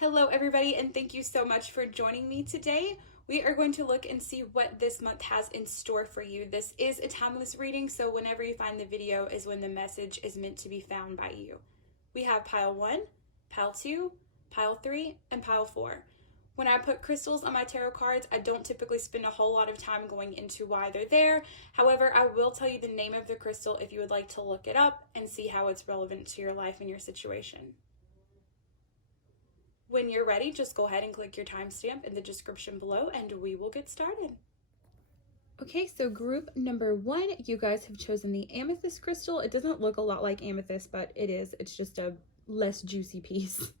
Hello everybody, and thank you so much for joining me today. We are going to look and see what this month has in store for you. This is a timeless reading, so whenever you find the video is when the message is meant to be found by you. We have pile 1, pile 2, pile 3, and pile 4. When I put crystals on my tarot cards, I don't typically spend a whole lot of time going into why they're there. However, I will tell you the name of the crystal if you would like to look it up and see how it's relevant to your life and your situation. When you're ready, just go ahead and click your timestamp in the description below and we will get started. Okay, so group number 1, you guys have chosen the amethyst crystal. It doesn't look a lot like amethyst, but it is. It's just a less juicy piece.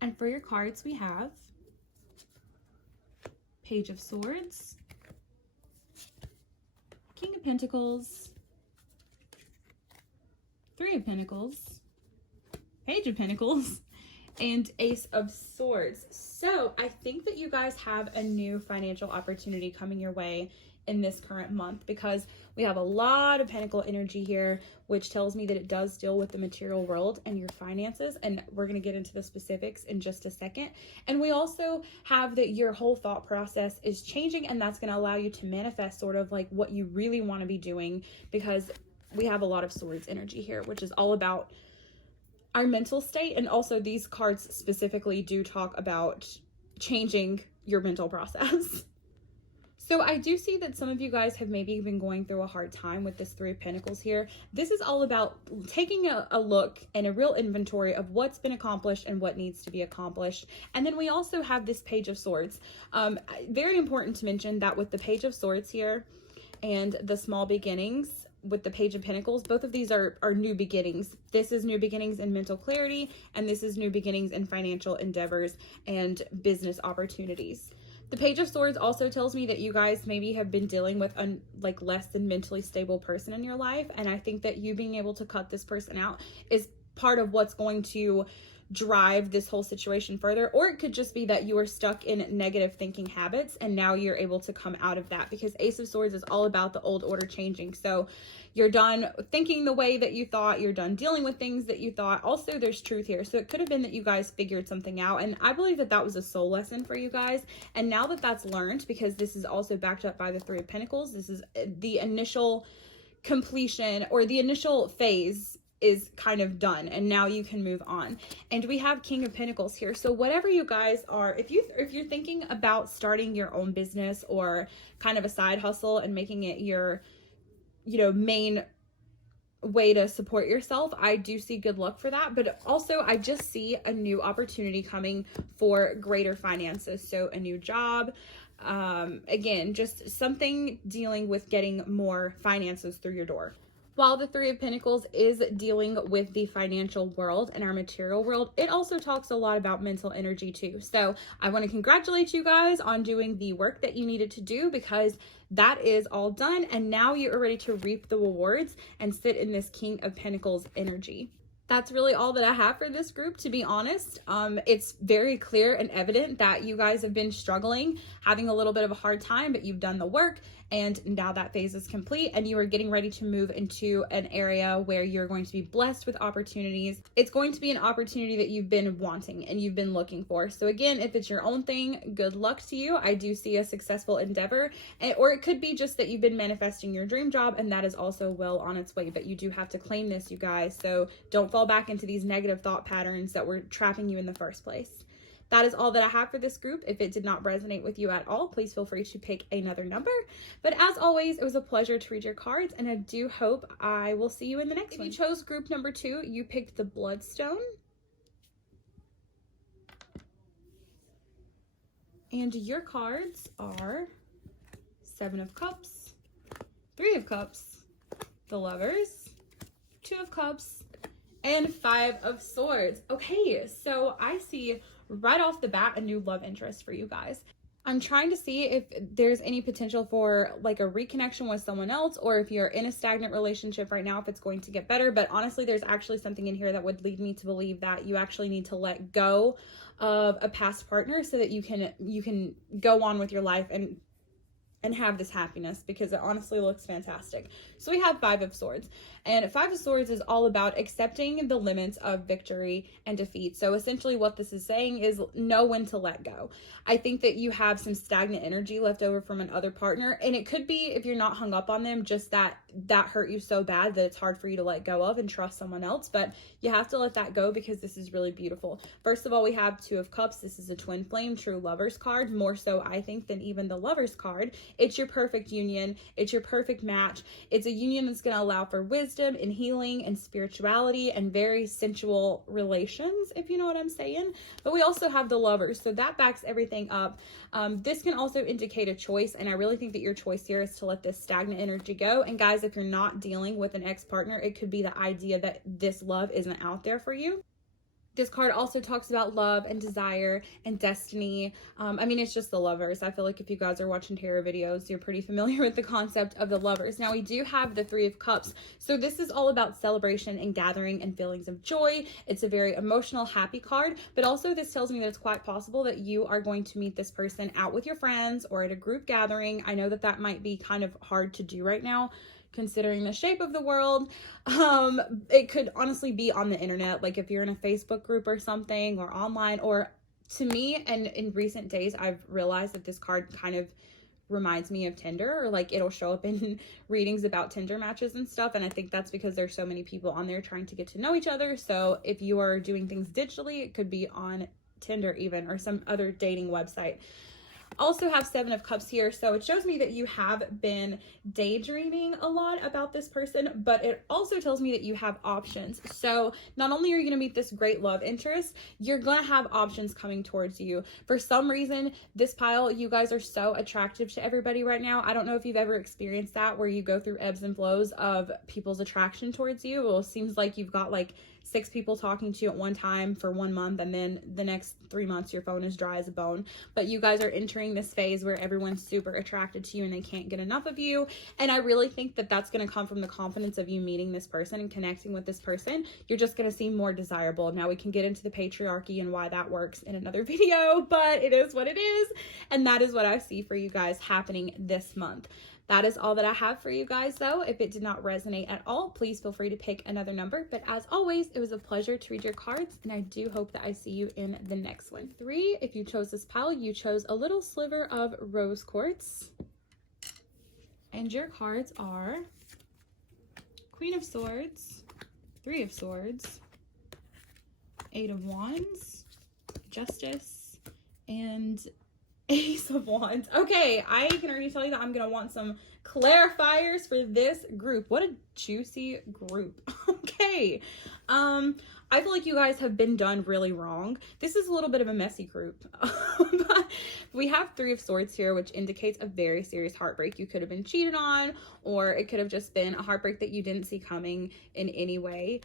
And for your cards, we have Page of Swords, King of Pentacles, Three of Pentacles, Page of Pentacles, and Ace of Swords. So I think that you guys have a new financial opportunity coming your way in this current month, because we have a lot of pentacle energy here, which tells me that it does deal with the material world and your finances, and we're going to get into the specifics in just a second. And we also have that your whole thought process is changing, and that's going to allow you to manifest sort of like what you really want to be doing, because we have a lot of swords energy here, which is all about our mental state. And also these cards specifically do talk about changing your mental process. So I do see that some of you guys have maybe been going through a hard time with this Three of Pentacles here. This is all about taking a look and a real inventory of what's been accomplished and what needs to be accomplished. And then we also have this Page of Swords. Very important to mention that with the Page of Swords here and the small beginnings with the Page of Pentacles, both of these are new beginnings. This is new beginnings in mental clarity, and this is new beginnings in financial endeavors and business opportunities. The Page of Swords also tells me that you guys maybe have been dealing with like less than mentally stable person in your life, and I think that you being able to cut this person out is part of what's going to drive this whole situation further. Or it could just be that you are stuck in negative thinking habits and now you're able to come out of that, because Ace of Swords is all about the old order changing. So you're done thinking the way that you thought, you're done dealing with things that you thought. Also, there's truth here, so it could have been that you guys figured something out, and I believe that that was a soul lesson for you guys. And now that that's learned, because this is also backed up by the Three of Pentacles, this is the initial completion, or the initial phase is kind of done, and now you can move on. And we have King of Pentacles here. So whatever you guys are, if you're thinking about starting your own business or kind of a side hustle and making it your main way to support yourself, I do see good luck for that. But also I just see a new opportunity coming for greater finances. So a new job, again, just something dealing with getting more finances through your door. While the Three of Pentacles is dealing with the financial world and our material world, it also talks a lot about mental energy too. So I want to congratulate you guys on doing the work that you needed to do, because that is all done. And now you are ready to reap the rewards and sit in this King of Pentacles energy. That's really all that I have for this group, to be honest. It's very clear and evident that you guys have been struggling, having a little bit of a hard time, but you've done the work, and now that phase is complete and you are getting ready to move into an area where you're going to be blessed with opportunities. It's going to be an opportunity that you've been wanting and you've been looking for. So again, if it's your own thing, good luck to you. I do see a successful endeavor, or it could be just that you've been manifesting your dream job, and that is also well on its way, but you do have to claim this, you guys. So don't fall back into these negative thought patterns that were trapping you in the first place. That is all that I have for this group. If it did not resonate with you at all, please feel free to pick another number. But as always, it was a pleasure to read your cards, and I do hope I will see you in the next one. If you chose group number 2, you picked the Bloodstone. And your cards are Seven of Cups, Three of Cups, the Lovers, Two of Cups, and Five of Swords. Okay, so I see right off the bat a new love interest for you guys. I'm trying to see if there's any potential for like a reconnection with someone else, or if you're in a stagnant relationship right now, if it's going to get better. But honestly, there's actually something in here that would lead me to believe that you actually need to let go of a past partner so that you can go on with your life and and have this happiness, because it honestly looks fantastic. So we have Five of Swords, and Five of Swords is all about accepting the limits of victory and defeat. So essentially what this is saying is know when to let go. I think that you have some stagnant energy left over from an other partner, and it could be, if you're not hung up on them, just that hurt you so bad that it's hard for you to let go of and trust someone else. But you have to let that go, because this is really beautiful. First of all, we have Two of Cups. This is a twin flame, true lovers card, more so I think than even the lovers card. It's your perfect union. It's your perfect match. It's a union that's going to allow for wisdom and healing and spirituality and very sensual relations, if you know what I'm saying. But we also have the lovers, so that backs everything up. This can also indicate a choice, and I really think that your choice here is to let this stagnant energy go. And guys, if you're not dealing with an ex-partner, it could be the idea that this love isn't out there for you. This card also talks about love and desire and destiny. I mean, it's just the lovers. I feel like if you guys are watching tarot videos, you're pretty familiar with the concept of the lovers. Now, we do have the Three of Cups. So this is all about celebration and gathering and feelings of joy. It's a very emotional, happy card, but also this tells me that it's quite possible that you are going to meet this person out with your friends or at a group gathering. I know that that might be kind of hard to do right now, considering the shape of the world. It could honestly be on the internet, like if you're in a Facebook group or something, or online. Or to me, and in recent days, I've realized that this card kind of reminds me of Tinder, or like it'll show up in readings about Tinder matches and stuff. And I think that's because there's so many people on there trying to get to know each other. So if you are doing things digitally, it could be on Tinder even, or some other dating website. Also have Seven of Cups here, so it shows me that you have been daydreaming a lot about this person, but it also tells me that you have options. So not only are you going to meet this great love interest, you're going to have options coming towards you. For some reason, this pile, you guys are so attractive to everybody right now. I don't know if you've ever experienced that, where you go through ebbs and flows of people's attraction towards you. Well, it seems like you've got like 6 people talking to you at one time for 1 month, and then the next 3 months your phone is dry as a bone. But you guys are entering this phase where everyone's super attracted to you and they can't get enough of you. And I really think that that's going to come from the confidence of you meeting this person and connecting with this person. You're just going to seem more desirable. Now we can get into the patriarchy and why that works in another video, but it is what it is. And that is what I see for you guys happening this month. That is all that I have for you guys, though. If it did not resonate at all, please feel free to pick another number. But as always, it was a pleasure to read your cards, and I do hope that I see you in the next one. 3, if you chose this pile, you chose a little sliver of rose quartz. And your cards are Queen of Swords, 3 of Swords, 8 of Wands, Justice, and Ace of Wands. Okay, I can already tell you that I'm going to want some clarifiers for this group. What a juicy group. Okay. I feel like you guys have been done really wrong. This is a little bit of a messy group. But we have 3 of Swords here, which indicates a very serious heartbreak. You could have been cheated on, or it could have just been a heartbreak that you didn't see coming in any way.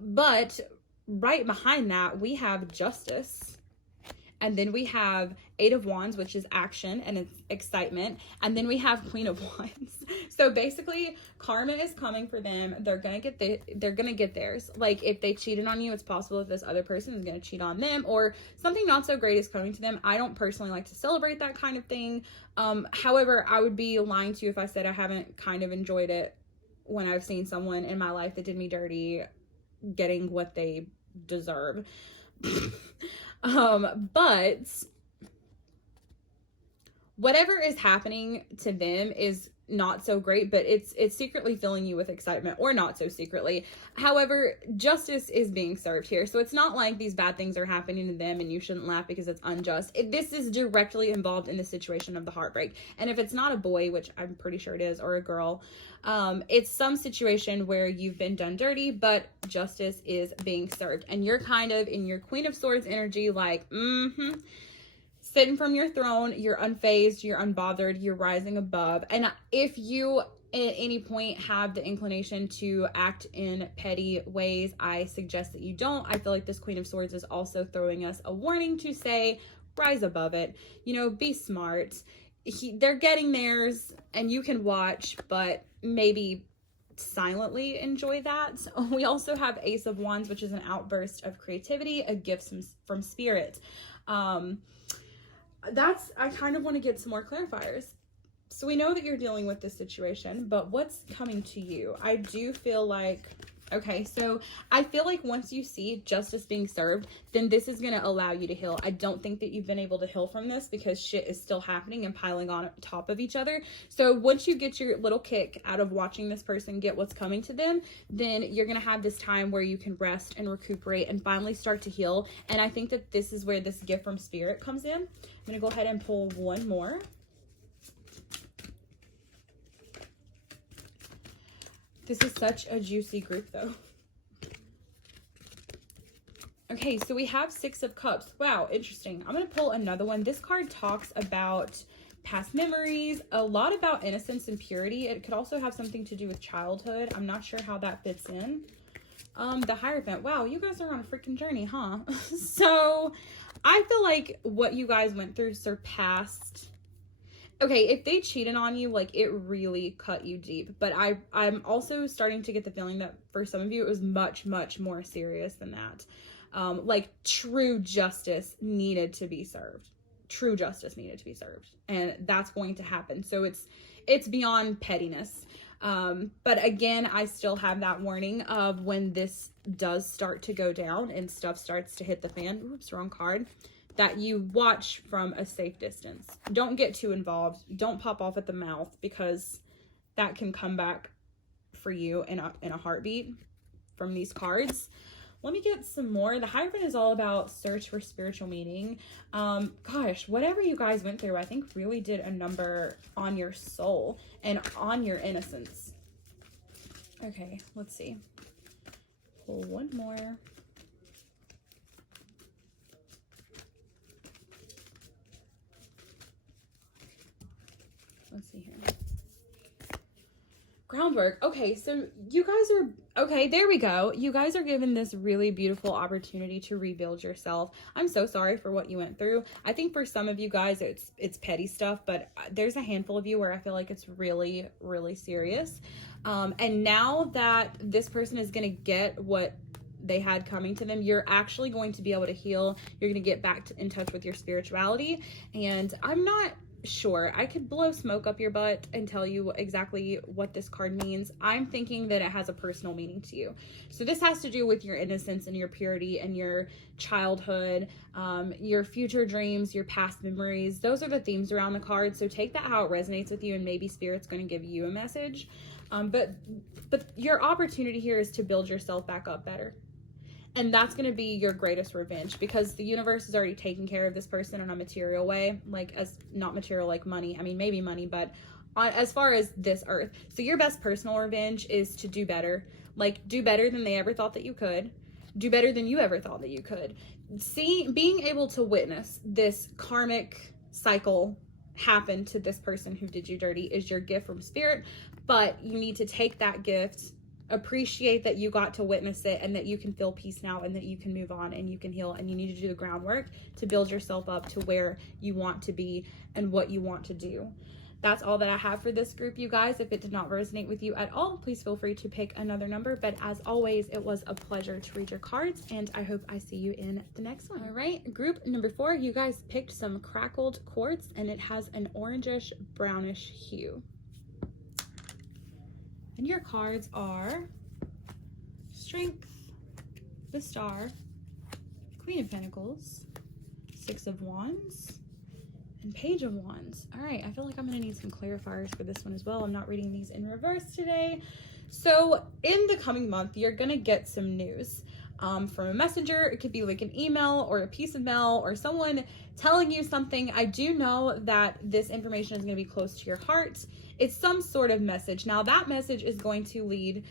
But right behind that, we have Justice. And then we have 8 of Wands, which is action and it's excitement. And then we have Queen of Wands. So basically, karma is coming for them. They're gonna get theirs. Like, if they cheated on you, it's possible that this other person is gonna cheat on them, or something not so great is coming to them. I don't personally like to celebrate that kind of thing. However, I would be lying to you if I said I haven't kind of enjoyed it when I've seen someone in my life that did me dirty getting what they deserve. But whatever is happening to them is not so great, but it's secretly filling you with excitement, or not so secretly. However, justice is being served here. So it's not like these bad things are happening to them and you shouldn't laugh because it's unjust. This is directly involved in the situation of the heartbreak. And if it's not a boy, which I'm pretty sure it is, or a girl, it's some situation where you've been done dirty, but justice is being served. And you're kind of in your Queen of Swords energy, like, sitting from your throne, you're unfazed, you're unbothered, you're rising above. And if you at any point have the inclination to act in petty ways, I suggest that you don't. I feel like this Queen of Swords is also throwing us a warning to say, rise above it. You know, be smart. They're getting theirs and you can watch, but maybe silently enjoy that. We also have Ace of Wands, which is an outburst of creativity, a gift from spirit. I kind of want to get some more clarifiers. So we know that you're dealing with this situation, but what's coming to you? I do feel like, okay, so I feel like once you see justice being served, then this is going to allow you to heal. I don't think that you've been able to heal from this because shit is still happening and piling on top of each other. So once you get your little kick out of watching this person get what's coming to them, then you're going to have this time where you can rest and recuperate and finally start to heal. And I think that this is where this gift from Spirit comes in. I'm going to go ahead and pull one more. This is such a juicy group, though. Okay, so we have Six of Cups. Wow, interesting. I'm going to pull another one. This card talks about past memories, a lot about innocence and purity. It could also have something to do with childhood. I'm not sure how that fits in. The Hierophant. Wow, you guys are on a freaking journey, huh? So I feel like what you guys went through surpassed... Okay, if they cheated on you, like, it really cut you deep. But I'm also starting to get the feeling that for some of you, it was much, much more serious than that. Like, true justice needed to be served. True justice needed to be served. And that's going to happen. So it's beyond pettiness. But again, I still have that warning of when this does start to go down and stuff starts to hit the fan. Oops, wrong card. That you watch from a safe distance. Don't get too involved. Don't pop off at the mouth because that can come back for you in a heartbeat from these cards. Let me get some more. The Hierophant is all about search for spiritual meaning. Gosh, whatever you guys went through, I think really did a number on your soul and on your innocence. Okay, let's see. Pull one more. Let's see here. Groundwork. Okay, so you guys are, okay, there we go. You guys are given this really beautiful opportunity to rebuild yourself. I'm so sorry for what you went through. I think for some of you guys, it's petty stuff, but there's a handful of you where I feel like it's really, really serious. And now that this person is going to get what they had coming to them, you're actually going to be able to heal. You're going to get back in touch with your spirituality. And I'm not sure. I could blow smoke up your butt and tell you exactly what this card means. I'm thinking that it has a personal meaning to you. So this has to do with your innocence and your purity and your childhood, your future dreams, your past memories. Those are the themes around the card. So take that how it resonates with you, and maybe Spirit's going to give you a message. But your opportunity here is to build yourself back up better. And that's going to be your greatest revenge, because the universe is already taking care of this person in a material way, like as not material like money. I mean, maybe money, but as far as this earth. So your best personal revenge is to do better, like do better than they ever thought that you could, do better than you ever thought that you could. Being able to witness this karmic cycle happen to this person who did you dirty is your gift from Spirit, but you need to take that gift, appreciate that you got to witness it, and that you can feel peace now, and that you can move on and you can heal, and you need to do the groundwork to build yourself up to where you want to be and what you want to do. That's all that I have for this group, you guys. If it did not resonate with you at all, please feel free to pick another number. But as always, it was a pleasure to read your cards, and I hope I see you in the next one. All right, group number 4, you guys picked some crackled quartz, and it has an orangish brownish hue. And your cards are Strength, the Star, Queen of Pentacles, Six of Wands, and Page of Wands. All right, I feel like I'm going to need some clarifiers for this one as well. I'm not reading these in reverse today. So in the coming month, you're going to get some news from a messenger. It could be like an email or a piece of mail or someone telling you something. I do know that this information is going to be close to your heart. It's some sort of message. Now that message is going to lead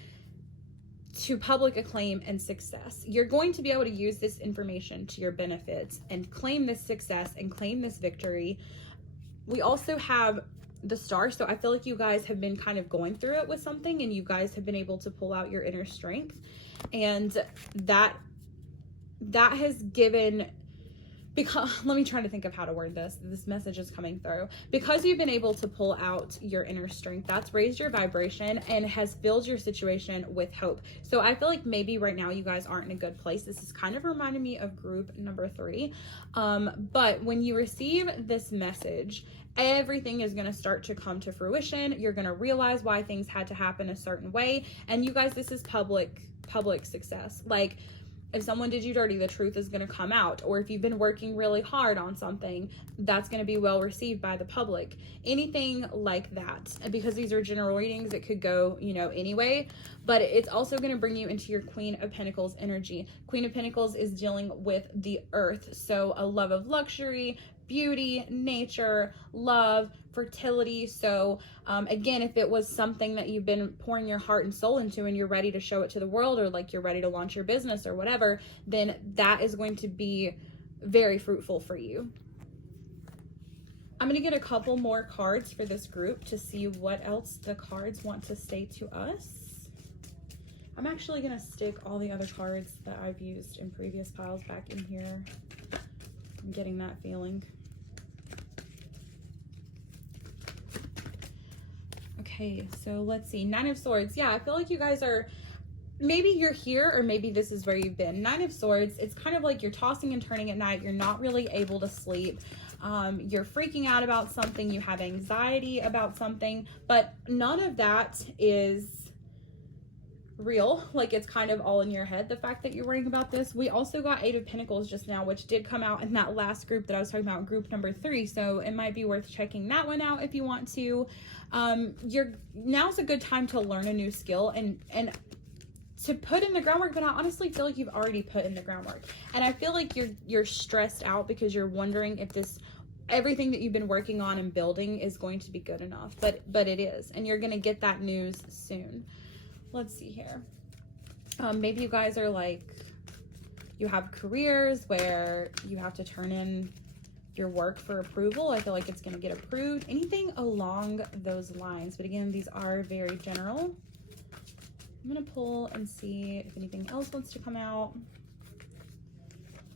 to public acclaim and success. You're going to be able to use this information to your benefit and claim this success and claim this victory. We also have the Star. So I feel like you guys have been kind of going through it with something, and you guys have been able to pull out your inner strength. And that has given because, let me try to think of how to word this. This message is coming through. Because you've been able to pull out your inner strength, that's raised your vibration and has filled your situation with hope. So I feel like maybe right now you guys aren't in a good place. This is kind of reminding me of group number 3. But when you receive this message, everything is going to start to come to fruition. You're going to realize why things had to happen a certain way. And you guys, this is public success. Like, if someone did you dirty, the truth is going to come out. Or if you've been working really hard on something, that's going to be well received by the public. Anything like that. And because these are general readings, it could go, anyway. But it's also going to bring you into your Queen of Pentacles energy. Queen of Pentacles is dealing with the earth. So a love of luxury, beauty, nature, love, fertility. So again, if it was something that you've been pouring your heart and soul into and you're ready to show it to the world, or like you're ready to launch your business or whatever, then that is going to be very fruitful for you. I'm going to get a couple more cards for this group to see what else the cards want to say to us. I'm actually going to stick all the other cards that I've used in previous piles back in here. I'm getting that feeling. Okay, so let's see. 9 of Swords. Yeah, I feel like you guys are, maybe you're here or maybe this is where you've been. 9 of Swords, it's kind of like you're tossing and turning at night. You're not really able to sleep. You're freaking out about something. You have anxiety about something, but none of that is real. Like, it's kind of all in your head, the fact that you're worrying about this. We also got 8 of Pentacles just now, which did come out in that last group that I was talking about, group number 3. So it might be worth checking that one out if you want to. Now's a good time to learn a new skill and to put in the groundwork, but I honestly feel like you've already put in the groundwork. And I feel like you're stressed out because you're wondering if everything that you've been working on and building is going to be good enough, but it is, and you're going to get that news soon. Let's see here. Maybe you guys are like, you have careers where you have to turn in your work for approval. I feel like it's going to get approved. Anything along those lines. But again, these are very general. I'm going to pull and see if anything else wants to come out.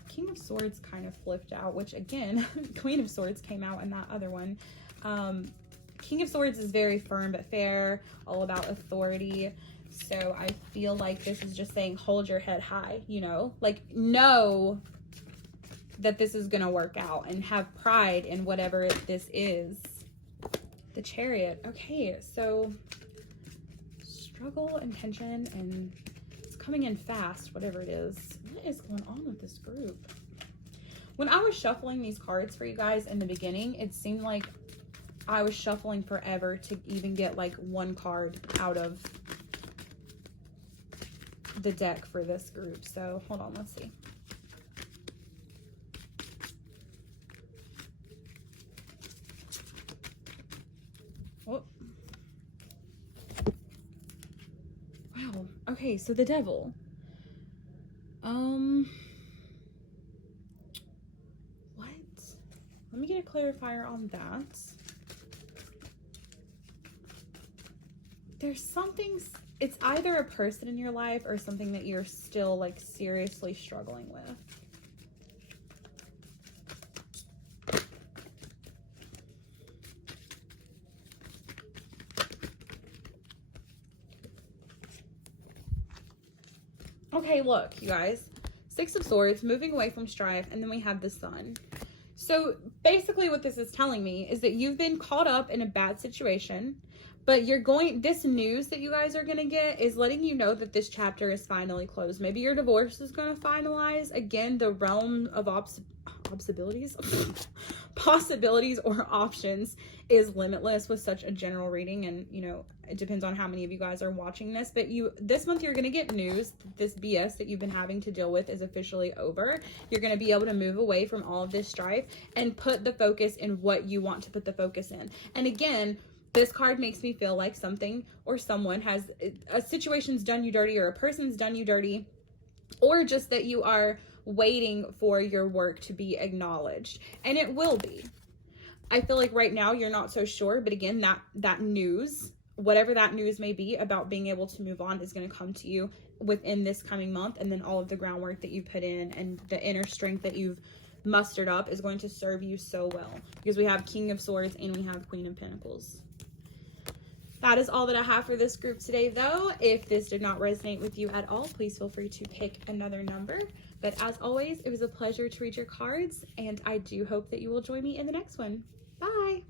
King of Swords kind of flipped out, which again, Queen of Swords came out in that other one. King of Swords is very firm but fair, all about authority. So I feel like this is just saying, hold your head high, like know that this is going to work out and have pride in whatever this is. The Chariot. Okay, so struggle and tension, and it's coming in fast, whatever it is. What is going on with this group? When I was shuffling these cards for you guys in the beginning, it seemed like I was shuffling forever to even get like one card out of the deck for this group. So hold on, let's see. Oh. Wow. Okay, so the Devil. What? Let me get a clarifier on that. There's something, it's either a person in your life or something that you're still like seriously struggling with. Okay, look, you guys. 6 of Swords, moving away from strife, and then we have the Sun. So basically what this is telling me is that you've been caught up in a bad situation, but this news that you guys are going to get is letting you know that this chapter is finally closed. Maybe your divorce is going to finalize. Again, the realm of possibilities or options is limitless with such a general reading, and it depends on how many of you guys are watching this, but this month you're going to get news. This BS that you've been having to deal with is officially over. You're going to be able to move away from all of this strife and put the focus in what you want to put the focus in. And again, this card makes me feel like something or someone has a situation's done you dirty, or a person's done you dirty, or just that you are waiting for your work to be acknowledged, and it will be. I feel like right now you're not so sure, but again, that news, whatever that news may be about being able to move on, is going to come to you within this coming month. And then all of the groundwork that you put in and the inner strength that you've mustered up is going to serve you so well, because we have King of Swords and we have Queen of Pentacles. That is all that I have for this group today, though. If this did not resonate with you at all, please feel free to pick another number. But as always, it was a pleasure to read your cards, and I do hope that you will join me in the next one. Bye!